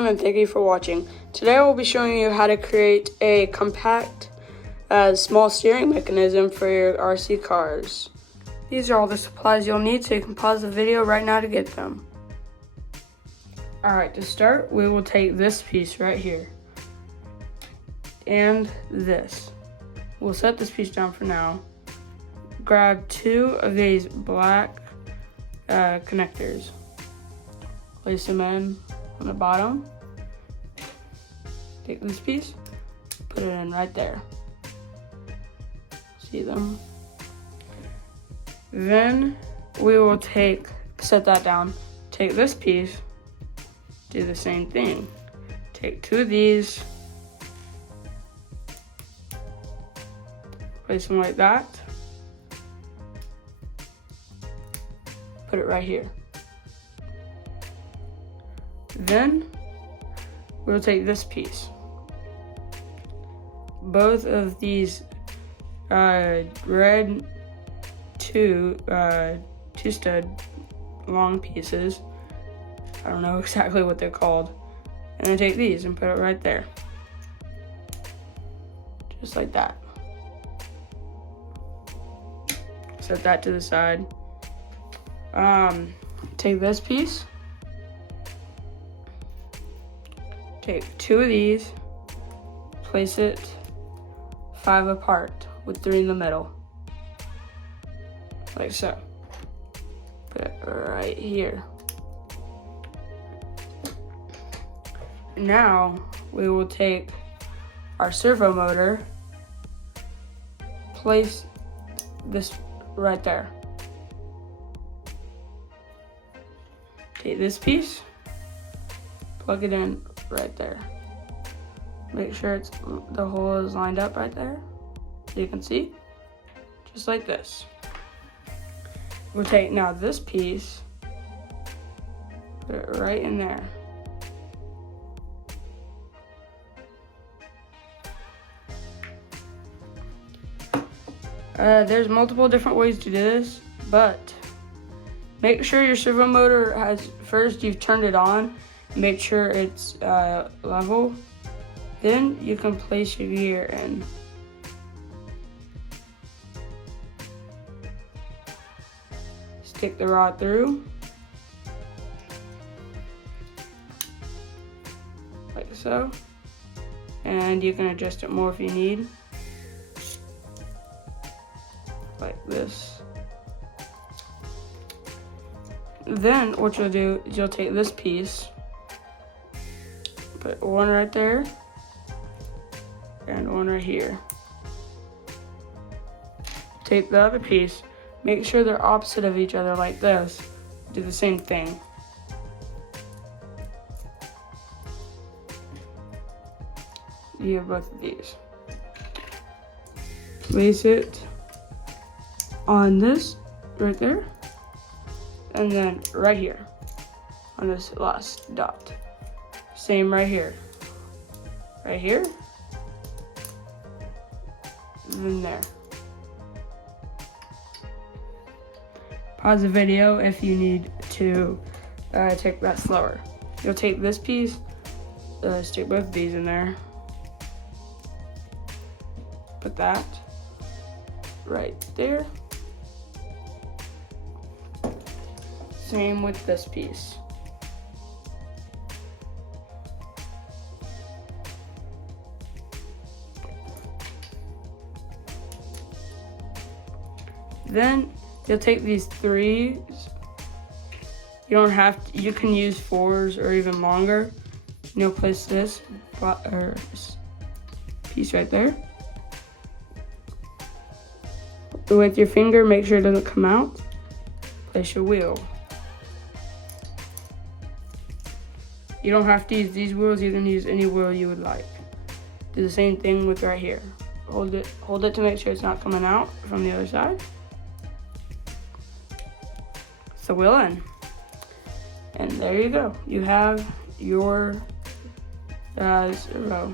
everyone, and thank you for watching. Today I will be showing you how to create a compact, small steering mechanism for your RC cars. These are all the supplies you'll need, so you can pause the video right now to get them. Alright, to start, we will take this piece right here. And this. We'll set this piece down for now. Grab two of these black connectors. Place them in on the bottom. Take this piece, put it in right there. See them? Then we will set that down. Take this piece, do the same thing. Take two of these, place them like that. Put it right here. Then we'll take this piece. Both of these red two stud long pieces. I don't know exactly what they're called. And then take these and put it right there. Just like that. Set that to the side. Take this piece. Take two of these, place it 5 apart with 3 in the middle, like so. Put it right here. Now we will take our servo motor, place this right there. Take this piece, plug it in right there. Make sure the hole is lined up right there, so you can see, just like this. We'll take now this piece, put it right in there. There's multiple different ways to do this, but make sure your servo motor first you've turned it on. Make sure it's level. Then you can place your gear in. Stick the rod through, like so. And you can adjust it more if you need, like this. Then what you'll do is you'll take this piece, put one right there and one right here. Take the other piece, make sure they're opposite of each other like this. Do the same thing. You have both of these. Place it on this right there, and then right here on this last dot. Same right here. Right here. And then there. Pause the video if you need to take that slower. You'll take this piece, stick both of these in there. Put that right there. Same with this piece. Then you'll take these 3s. You don't have to, you can use 4s or even longer. And you'll place this piece right there. With your finger, make sure it doesn't come out. Place your wheel. You don't have to use these wheels, you can use any wheel you would like. Do the same thing with right here. Hold it to make sure it's not coming out from the other side. The wheel in. And there you go. You have your servo.